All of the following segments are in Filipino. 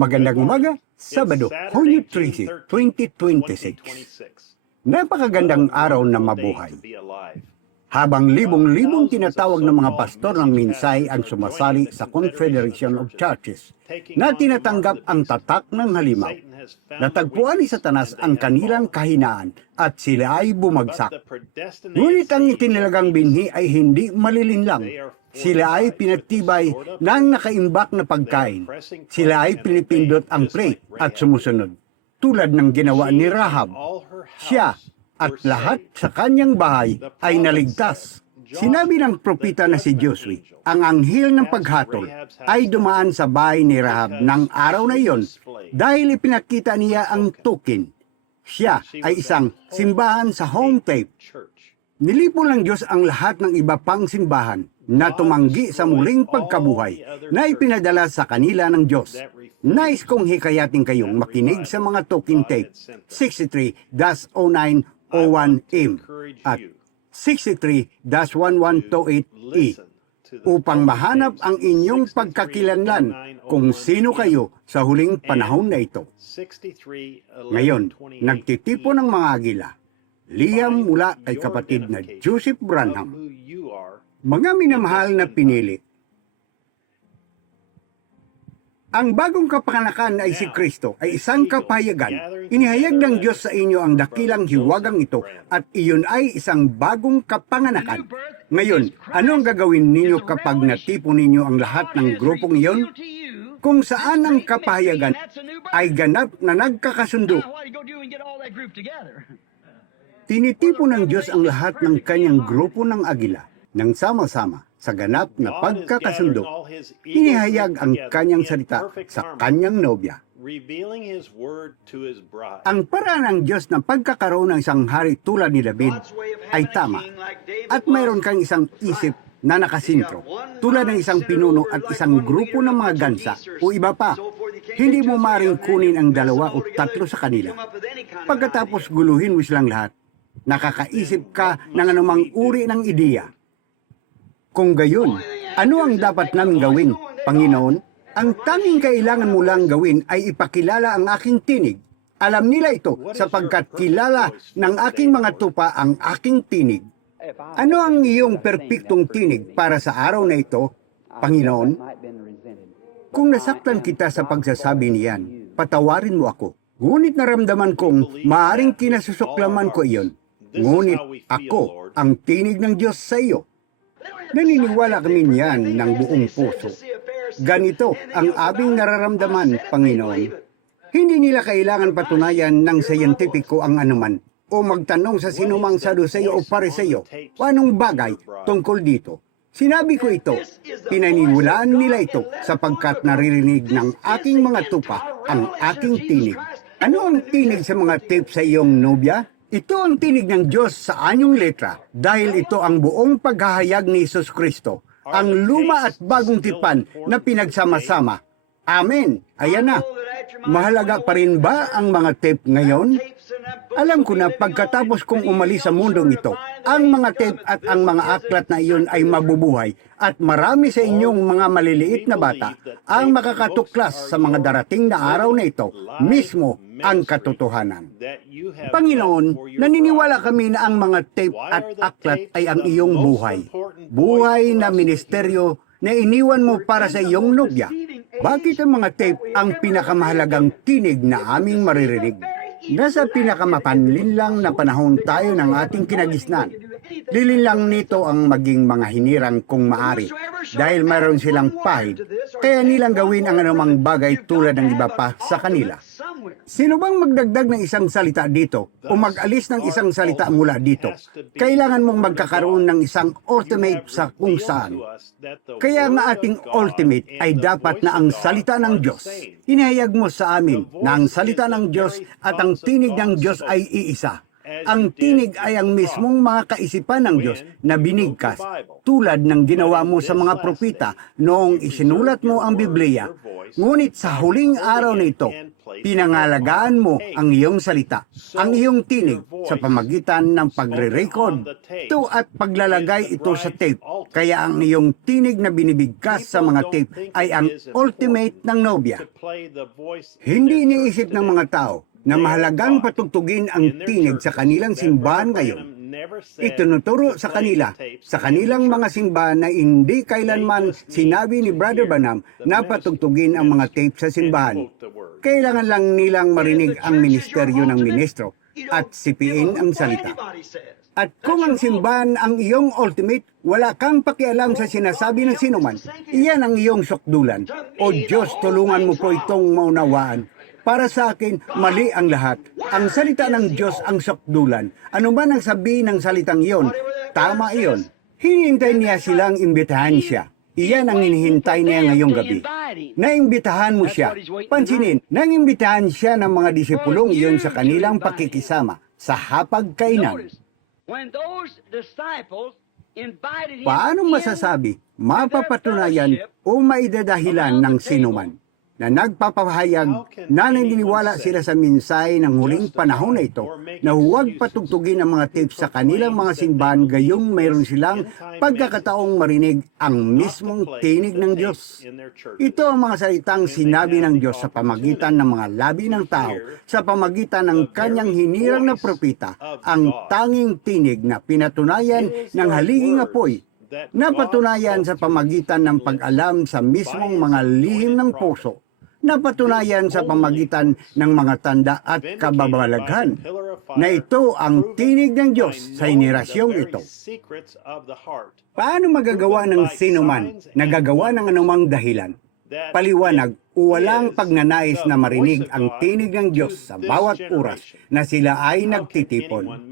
Magandang umaga, Sabado, Hunyo 13, 2026. Napakagandang araw na mabuhay. Habang libong-libong tinatawag ng mga pastor ng minsay ang sumasali sa Confederation of Churches na tinatanggap ang tatak ng halimaw, natagpuan ni Satanas ang kanilang kahinaan at sila ay bumagsak. Ngunit ang itinilagang binhi ay hindi malilinlang. Sila ay pinagtibay ng nakaimbak na pagkain. Sila ay pinipindot ang plate at sumusunod, tulad ng ginawa ni Rahab. Siya at lahat sa kanyang bahay ay naligtas. Sinabi ng propeta na si Josue, ang anghel ng paghatol ay dumaan sa bahay ni Rahab ng araw na iyon dahil ipinakita niya ang tukin. Siya ay isang simbahan sa home tape. Nilipol ng Diyos ang lahat ng iba pang simbahan na tumanggi sa muling pagkabuhay na ipinadala sa kanila ng Diyos. Nais kong hikayatin kayong makinig sa mga talking tape 63-0901M at 63-1128E upang mahanap ang inyong pagkakilanlan kung sino kayo sa huling panahon na ito. Ngayon, nagtitipon ng mga agila. Liham mula kay kapatid na Joseph Branham. Mga minamahal na pinili, ang bagong kapanganakan ay si Kristo ay isang kapayagan. Inihayag ng Diyos sa inyo ang dakilang hiwagang ito at iyon ay isang bagong kapanganakan. Ngayon, ano ang gagawin ninyo kapag natipon ninyo ang lahat ng grupong iyon? Kung saan ang kapahayagan ay ganap na nagkakasundo. Tinitipon ng Diyos ang lahat ng kanyang grupo ng agila nang sama-sama sa ganap na pagkakasundo. Inihayag ang kanyang salita sa kanyang nobya. Ang paraan ng Diyos na pagkakaroon ng isang hari tulad ni David ay tama. At mayroon kang isang isip na nakasintro, tulad ng isang pinuno at isang grupo ng mga gansa o iba pa. Hindi mo maring kunin ang dalawa o tatlo sa kanila. Pagkatapos guluhin mo silang lahat, nakakaisip ka ng anumang uri ng ideya. Kung gayon, ano ang dapat namin gawin, Panginoon? Ang tanging kailangan mo lang gawin ay ipakilala ang aking tinig. Alam nila ito sapagkat kilala ng aking mga tupa ang aking tinig. Ano ang iyong perpektong tinig para sa araw na ito, Panginoon? Kung nasaktan kita sa pagsasabi niyan, patawarin mo ako. Ngunit naramdaman kong maaring kinasusuklaman ko iyon. Ngunit ako ang tinig ng Diyos sa iyo. Naniniwala kami niyan ng buong puso. Ganito ang aming nararamdaman, Panginoon. Hindi nila kailangan patunayan ng siyentipiko ang anuman o magtanong sa sinumang Saduceo o Pariseo o anong bagay tungkol dito. Sinabi ko ito, pinaniniwalaan nila ito sapagkat naririnig ng aking mga tupa ang aking tinig. Ano ang tinig sa mga tape sa iyong nobya? Ito ang tinig ng Diyos sa anyong letra dahil ito ang buong paghahayag ni Jesus Kristo, ang luma at bagong tipan na pinagsama-sama. Amen. Ayan na. Mahalaga pa rin ba ang mga tape ngayon? Alam ko na pagkatapos kong umalis sa mundong ito, ang mga tape at ang mga aklat na iyon ay mabubuhay at marami sa inyong mga maliliit na bata ang makakatuklas sa mga darating na araw na ito, mismo ang katotohanan. Panginoon, naniniwala kami na ang mga tape at aklat ay ang iyong buhay. Buhay na ministeryo na iniwan mo para sa iyong nobya. Bakit ang mga tape ang pinakamahalagang tinig na aming maririnig? Nasa pinakamapanlinlang na panahon tayo ng ating kinagisnan. Lilinlang nito ang maging mga hinirang kung maari dahil mayroon silang pahid, kaya nilang gawin ang anumang bagay tulad ng iba pa sa kanila. Sino bang magdagdag ng isang salita dito o mag-alis ng isang salita mula dito? Kailangan mong magkakaroon ng isang ultimate sa kung saan. Kaya nga ating ultimate ay dapat na ang salita ng Diyos. Inihayag mo sa amin na ang salita ng Diyos at ang tinig ng Diyos ay iisa. Ang tinig ay ang mismong mga kaisipan ng Diyos na binigkas, tulad ng ginawa mo sa mga propeta noong isinulat mo ang Biblia. Ngunit sa huling araw na ito, Pinangalagaan mo ang iyong salita, ang iyong tinig sa pamagitan ng pagre-record ito at paglalagay ito sa tape. Kaya ang iyong tinig na binibigkas sa mga tape ay ang ultimate ng nobya. Hindi iniisip ng mga tao na mahalagang patugtugin ang tinig sa kanilang simbahan ngayon. Itinuturo sa kanila, sa kanilang mga simbahan na hindi kailanman sinabi ni Brother Branham na patugtugin ang mga tape sa simbahan. Kailangan lang nilang marinig ang ministeryo ng ministro at sipiin ang salita. At kung ang simbahan ang iyong ultimate, wala kang pakialam sa sinasabi ng sinuman, iyan ang iyong sukdulan. O Diyos, tulungan mo po itong maunawaan. Para sa akin, mali ang lahat. Ang salita ng Diyos ang sukdulan. Ano man ang sabihin ng salitang iyon, tama iyon. Hinihintay niya silang imbitahan siya. Iyan ang hinihintay niya ngayong gabi. Naimbitahan mo siya. Pansinin, nangimbitahan siya ng mga disipulong iyon sa kanilang pakikisama sa hapagkainan. Paano masasabi, mapapatunayan o maidadahilan ng sinuman na nagpapahayag na naniniwala sila sa mensahe ng huling panahon na ito na huwag patugtugin ang mga tapes sa kanilang mga simbahan gayong mayroon silang pagkakataong marinig ang mismong tinig ng Diyos. Ito ang mga salitang sinabi ng Diyos sa pamagitan ng mga labi ng tao, sa pamagitan ng kanyang hinirang na propeta, ang tanging tinig na pinatunayan ng haliging apoy, napatunayan sa pamagitan ng pag-alam sa mismong mga lihim ng puso, napatunayan sa pamagitan ng mga tanda at kababalaghan na ito ang tinig ng Diyos sa henerasyong ito. Paano magagawa ng sinuman na gagawa ng anumang dahilan, paliwanag o walang pagnanais na marinig ang tinig ng Diyos sa bawat oras na sila ay nagtitipon?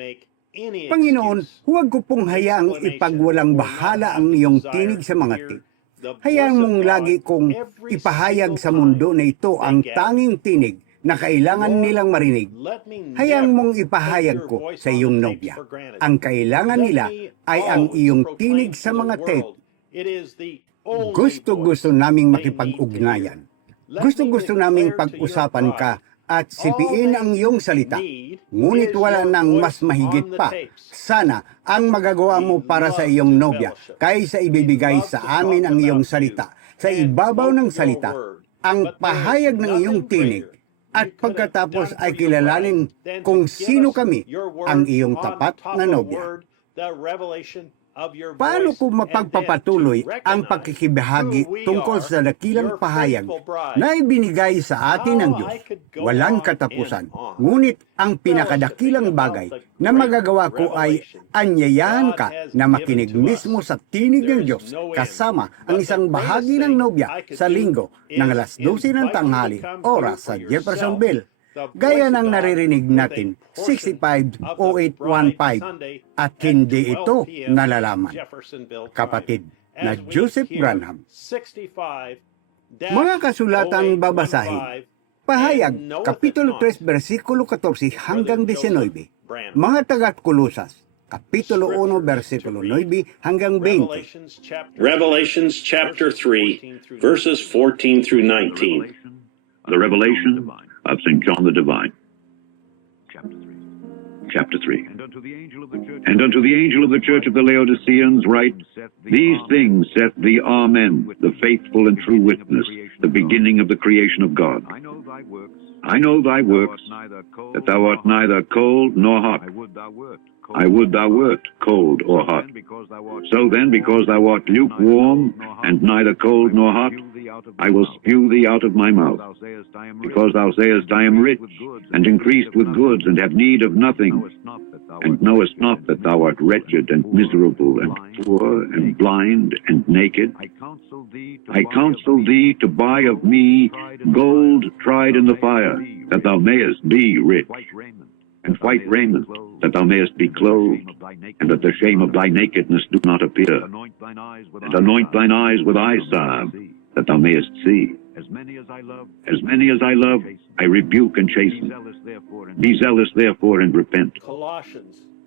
Panginoon, huwag ko pong hayaang ipagwalang bahala ang iyong tinig sa mga tip. Hayaan mong lagi kong ipahayag sa mundo na ito ang tanging tinig na kailangan nilang marinig. Hayaan mong ipahayag ko sa iyong nobya. Ang kailangan nila ay ang iyong tinig sa mga tape. Gusto naming makipag-ugnayan. Gusto naming pag-usapan ka at sipiin ang iyong salita. Ngunit wala nang mas mahigit pa. Sana ang magagawa mo para sa iyong nobya kaysa ibibigay sa amin ang iyong salita. Sa ibabaw ng salita, ang pahayag ng iyong tinig. At pagkatapos ay kilalanin kung sino kami, ang iyong tapat na nobya. Paano kung mapagpapatuloy ang pakikibahagi tungkol sa dakilang pahayag na ibinigay sa atin ng Diyos? Walang katapusan. Ngunit ang pinakadakilang bagay na magagawa ko ay anyayahan ka na makinig mismo sa tinig ng Diyos kasama ang isang bahagi ng nobya sa linggo ng alas 12 ng tanghali, oras sa Jeffersonville. Gaya ng naririnig natin, 650815, at hindi ito nalalaman. Kapatid na Joseph Branham. Mga kasulatang babasahin. Pahayag, Kapitulo 3, versikulo 14 hanggang 19. Mga taga-Kolosas, Kapitulo 1, versikulo 9 hanggang 20. Revelations chapter 3, verses 14 through 19. The revelation of St. John the Divine. Chapter 3. And unto the angel of the church of the Laodiceans write, These things saith the Amen, the faithful and true witness, the beginning of the creation of God. I know thy works, that thou art neither cold nor hot. I would thou wert cold or hot. So then, because thou art lukewarm, and neither cold nor hot, I will spew thee out of my mouth. Because thou sayest, I am rich, and increased with goods, and have need of nothing, and knowest not that thou art wretched, and miserable, and poor, and blind, and naked. I counsel thee to buy of me gold tried in the fire, that thou mayest be rich, and white raiment, that thou mayest be clothed, and that the shame of thy nakedness do not appear. And anoint thine eyes with eye salve, that thou mayest see. As many as I love, I rebuke and chasten. Be zealous therefore and repent.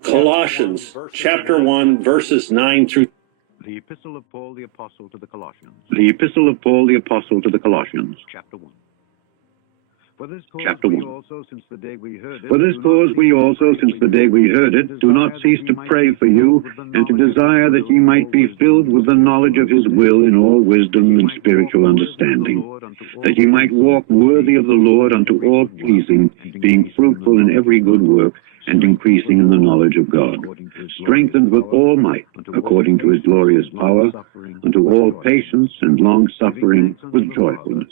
Colossians chapter 1, verses 9 through. The Epistle of Paul the Apostle to the Colossians. The Epistle of Paul the Apostle to the Colossians. Chapter 1. Chapter 1. For this cause we also, since the day we heard it, do not cease to pray for you, and to desire that ye might be filled with the knowledge of his will in all wisdom and spiritual understanding, that ye might walk worthy of the Lord unto all pleasing, being fruitful in every good work, and increasing in the knowledge of God, strengthened with all might, according to his glorious power, unto all patience and long-suffering with joyfulness,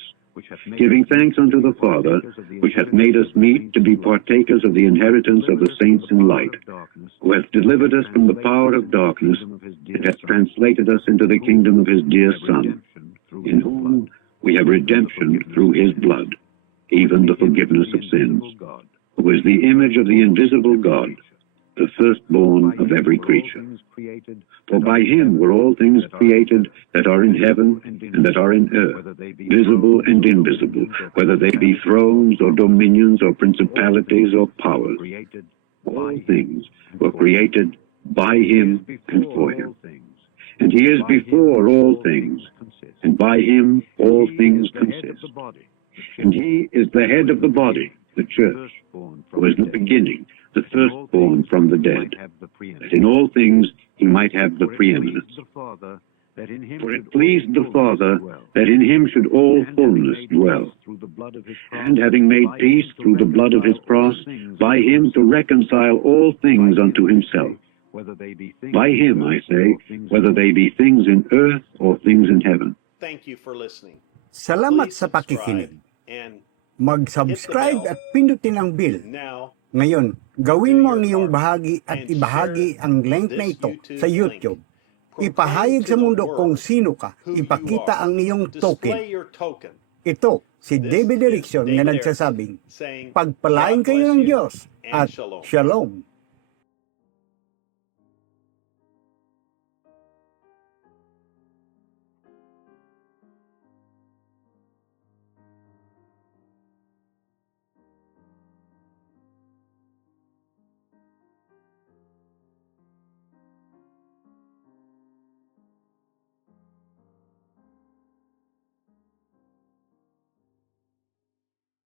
giving thanks unto the Father, which hath made us meet to be partakers of the inheritance of the saints in light, who hath delivered us from the power of darkness, and hath translated us into the kingdom of his dear Son, in whom we have redemption through his blood, even the forgiveness of sins, who is the image of the invisible God, the firstborn of every creature. For by him were all things created that are in heaven and that are in earth, visible and invisible, whether they be thrones or dominions or principalities or powers. All things were created by him and for him. And he is before all things, and by him all things consist. And he is the head of the body, the church, who is the beginning, the firstborn from the dead, that in all things he might have the preeminence. For it pleased the Father that in him should all fullness dwell, and having made peace through the blood of his cross, by him to reconcile all things unto himself. By him, I say, whether they be things in earth or things in heaven. Thank you for listening. Salamat Please sa pakikinig. and Mag-subscribe at pindutin ang bell. now Ngayon, gawin mo ang iyong bahagi at ibahagi ang link na ito sa YouTube. Ipahayag sa mundo kung sino ka. Ipakita ang iyong token. display your token Ito, si David Erickson na nagsasabing, pagpalain kayo ng Diyos at Shalom.